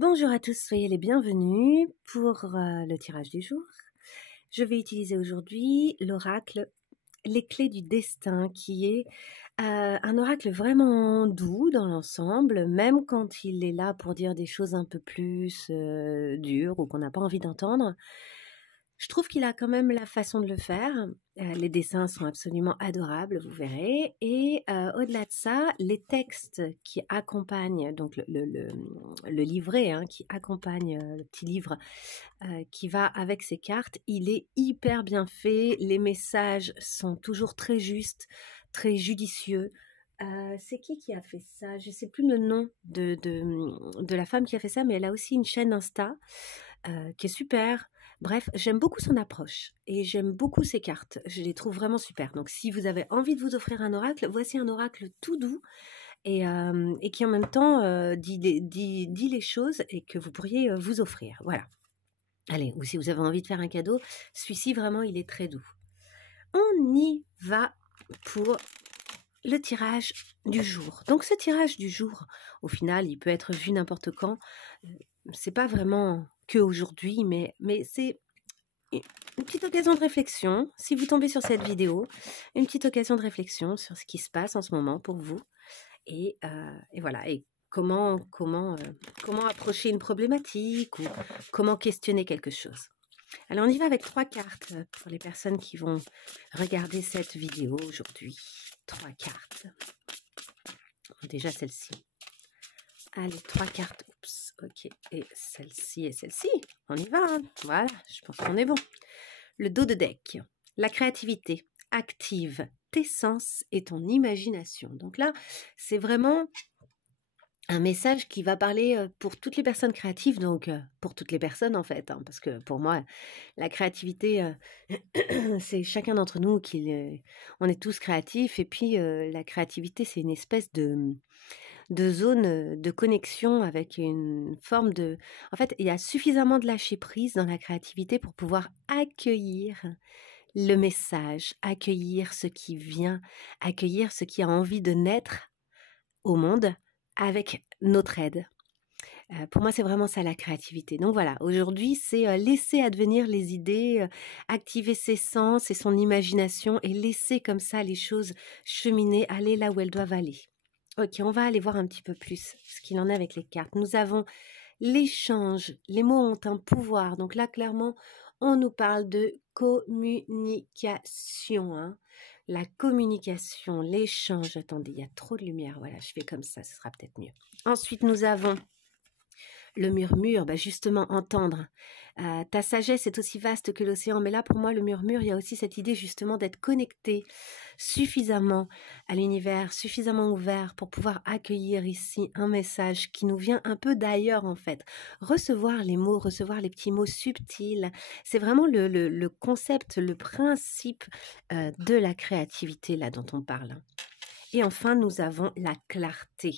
Bonjour à tous, soyez les bienvenus pour le tirage du jour. Je vais utiliser aujourd'hui l'oracle Les clés du destin, qui est un oracle vraiment doux dans l'ensemble, même quand il est là pour dire des choses un peu plus dures ou qu'on n'a pas envie d'entendre. Je trouve qu'il a quand même la façon de le faire. Les dessins sont absolument adorables, vous verrez. Et au-delà de ça, les textes qui accompagnent, donc le livret qui accompagne le petit livre qui va avec ces cartes, il est hyper bien fait. Les messages sont toujours très justes, très judicieux. C'est qui a fait ça? Je ne sais plus le nom de la femme qui a fait ça, mais elle a aussi une chaîne Insta qui est super. Bref, j'aime beaucoup son approche et j'aime beaucoup ses cartes. Je les trouve vraiment super. Donc, si vous avez envie de vous offrir un oracle, voici un oracle tout doux et qui en même temps dit les choses et que vous pourriez vous offrir. Voilà. Allez, ou si vous avez envie de faire un cadeau, celui-ci vraiment, il est très doux. On y va pour le tirage du jour. Donc, ce tirage du jour, au final, il peut être vu n'importe quand. C'est pas vraiment que aujourd'hui, mais c'est une petite occasion de réflexion. Si vous tombez sur cette vidéo, une petite occasion de réflexion sur ce qui se passe en ce moment pour vous. Et voilà. Et comment approcher une problématique ou comment questionner quelque chose. Alors, on y va avec 3 cartes pour les personnes qui vont regarder cette vidéo aujourd'hui. 3 cartes. Déjà celle-ci. Allez, 3 cartes. Oups, ok. Et celle-ci et celle-ci. On y va. Voilà, je pense qu'on est bon. Le dos de deck. La créativité. Active tes sens et ton imagination. Donc là, c'est vraiment un message qui va parler pour toutes les personnes créatives, donc pour toutes les personnes en fait, parce que pour moi, la créativité, c'est chacun d'entre nous on est tous créatifs, et puis la créativité, c'est une espèce de zone de connexion avec une forme de... En fait, il y a suffisamment de lâcher prise dans la créativité pour pouvoir accueillir le message, accueillir ce qui vient, accueillir ce qui a envie de naître au monde avec notre aide. Pour moi, c'est vraiment ça la créativité. Donc voilà, aujourd'hui, c'est laisser advenir les idées, activer ses sens et son imagination et laisser comme ça les choses cheminer, aller là où elles doivent aller. Ok, on va aller voir un petit peu plus ce qu'il en est avec les cartes. Nous avons l'échange. Les mots ont un pouvoir. Donc là, clairement, on nous parle de communication. La communication, l'échange. Attendez, il y a trop de lumière. Voilà, je fais comme ça, ce sera peut-être mieux. Ensuite, nous avons le murmure, justement, entendre. Ta sagesse est aussi vaste que l'océan, mais là, pour moi, le murmure, il y a aussi cette idée justement d'être connecté suffisamment à l'univers, suffisamment ouvert pour pouvoir accueillir ici un message qui nous vient un peu d'ailleurs, en fait. Recevoir les mots, recevoir les petits mots subtils, c'est vraiment le concept, le principe de la créativité, là, dont on parle. Et enfin, nous avons la clarté.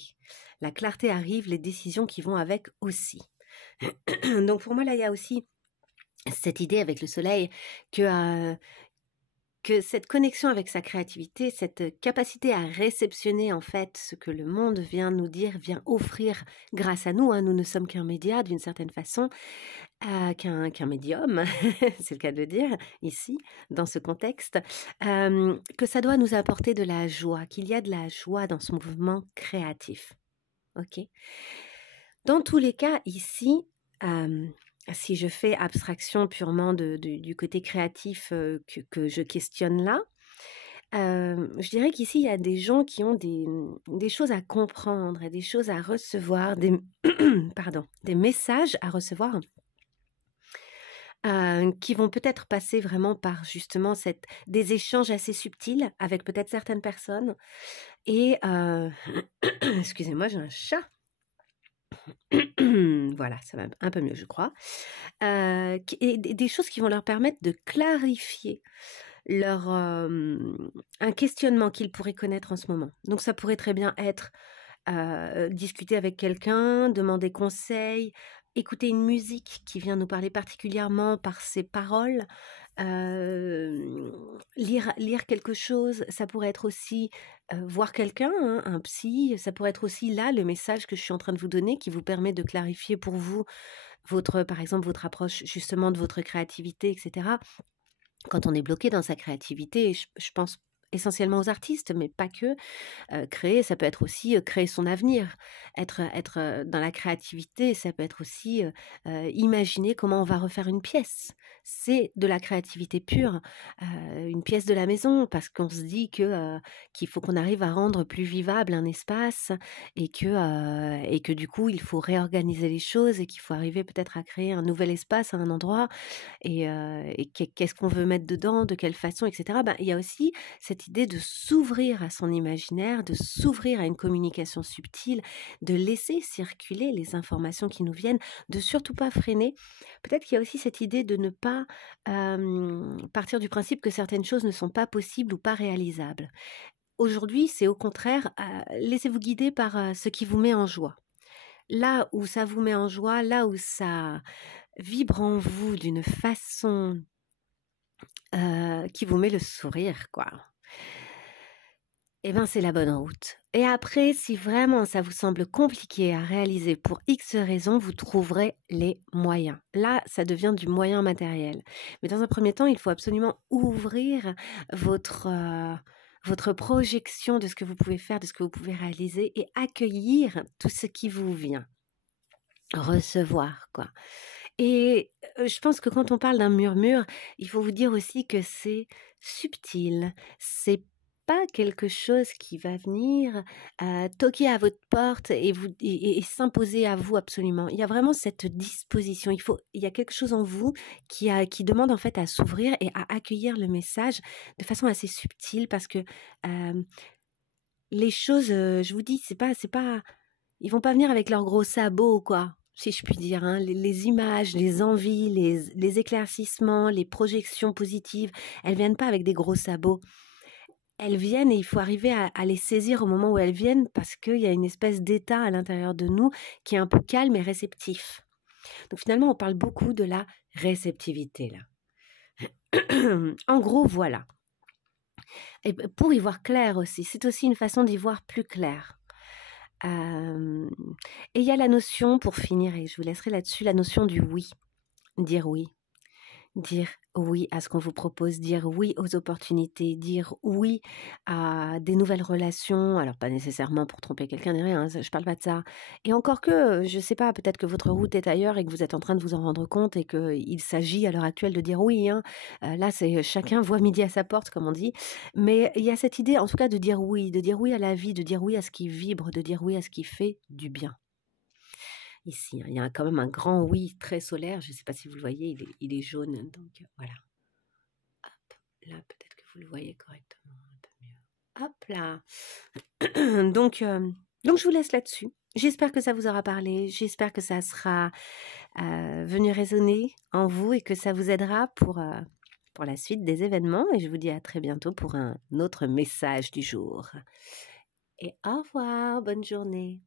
La clarté arrive, les décisions qui vont avec aussi. Donc pour moi, là, il y a aussi cette idée avec le soleil que cette connexion avec sa créativité, cette capacité à réceptionner en fait ce que le monde vient nous dire, vient offrir grâce à nous. Nous ne sommes qu'un média d'une certaine façon, qu'un médium, c'est le cas de le dire ici, dans ce contexte, que ça doit nous apporter de la joie, qu'il y a de la joie dans ce mouvement créatif. Ok. Dans tous les cas, ici, si je fais abstraction purement du côté créatif que je questionne là, je dirais qu'ici, il y a des gens qui ont des choses à comprendre et des choses à recevoir, des messages à recevoir qui vont peut-être passer vraiment par justement des échanges assez subtils avec peut-être certaines personnes. Et excusez-moi, j'ai un chat. Voilà, ça va un peu mieux, je crois. Et des choses qui vont leur permettre de clarifier un questionnement qu'ils pourraient connaître en ce moment. Donc ça pourrait très bien être discuter avec quelqu'un, demander conseil, écouter une musique qui vient nous parler particulièrement par ses paroles, lire quelque chose, ça pourrait être aussi, voir quelqu'un, hein, un psy, ça pourrait être aussi là le message que je suis en train de vous donner qui vous permet de clarifier pour vous votre par exemple, votre approche justement de votre créativité et cetera. Quand on est bloqué dans sa créativité, et je pense essentiellement aux artistes, mais pas que. Créer, ça peut être aussi, créer son avenir. Être dans la créativité, ça peut être aussi, imaginer comment on va refaire une pièce. C'est de la créativité pure, une pièce de la maison parce qu'on se dit qu'il faut qu'on arrive à rendre plus vivable un espace et que du coup, il faut réorganiser les choses et qu'il faut arriver peut-être à créer un nouvel espace à un endroit et qu'est-ce qu'on veut mettre dedans, de quelle façon et cetera. Ben, il y a aussi cette idée de s'ouvrir à son imaginaire, de s'ouvrir à une communication subtile, de laisser circuler les informations qui nous viennent, de surtout pas freiner. Peut-être qu'il y a aussi cette idée de ne pas partir du principe que certaines choses ne sont pas possibles ou pas réalisables. Aujourd'hui, c'est au contraire, laissez-vous guider par ce qui vous met en joie. Là où ça vous met en joie, là où ça vibre en vous d'une façon qui vous met le sourire, quoi. Eh ben, c'est la bonne route. Et après, si vraiment ça vous semble compliqué à réaliser pour X raisons, vous trouverez les moyens. Là, ça devient du moyen matériel. Mais dans un premier temps, il faut absolument ouvrir votre, votre projection de ce que vous pouvez faire, de ce que vous pouvez réaliser et accueillir tout ce qui vous vient. Recevoir, quoi. Et je pense que quand on parle d'un murmure, il faut vous dire aussi que c'est subtil. C'est pas quelque chose qui va venir, toquer à votre porte et vous et s'imposer à vous absolument. Il y a vraiment cette disposition. Il y a quelque chose en vous qui demande en fait à s'ouvrir et à accueillir le message de façon assez subtile parce que, les choses, je vous dis, c'est pas ils vont pas venir avec leurs gros sabots, quoi, si je puis dire, hein. Les images, les envies, les éclaircissements, les projections positives, elles viennent pas avec des gros sabots. Elles viennent et il faut arriver à les saisir au moment où elles viennent parce qu'il y a une espèce d'état à l'intérieur de nous qui est un peu calme et réceptif. Donc finalement, on parle beaucoup de la réceptivité, là. En gros, voilà. Et pour y voir clair aussi, c'est aussi une façon d'y voir plus clair. Et il y a la notion, pour finir, et je vous laisserai là-dessus, la notion du oui. Dire oui. Dire oui à ce qu'on vous propose, dire oui aux opportunités, dire oui à des nouvelles relations. Alors, pas nécessairement pour tromper quelqu'un ni rien, je parle pas de ça. Et encore que, je sais pas, peut-être que votre route est ailleurs et que vous êtes en train de vous en rendre compte et qu'il s'agit à l'heure actuelle de dire oui, hein. Là, c'est chacun voit midi à sa porte, comme on dit. Mais il y a cette idée, en tout cas, de dire oui à la vie, de dire oui à ce qui vibre, de dire oui à ce qui fait du bien. Ici, hein, il y a quand même un grand oui très solaire. Je ne sais pas si vous le voyez, il est jaune. Donc voilà. Hop, là, peut-être que vous le voyez correctement un peu mieux. Hop là. Donc je vous laisse là-dessus. J'espère que ça vous aura parlé. J'espère que ça sera venu résonner en vous et que ça vous aidera pour la suite des événements. Et je vous dis à très bientôt pour un autre message du jour. Et au revoir, bonne journée.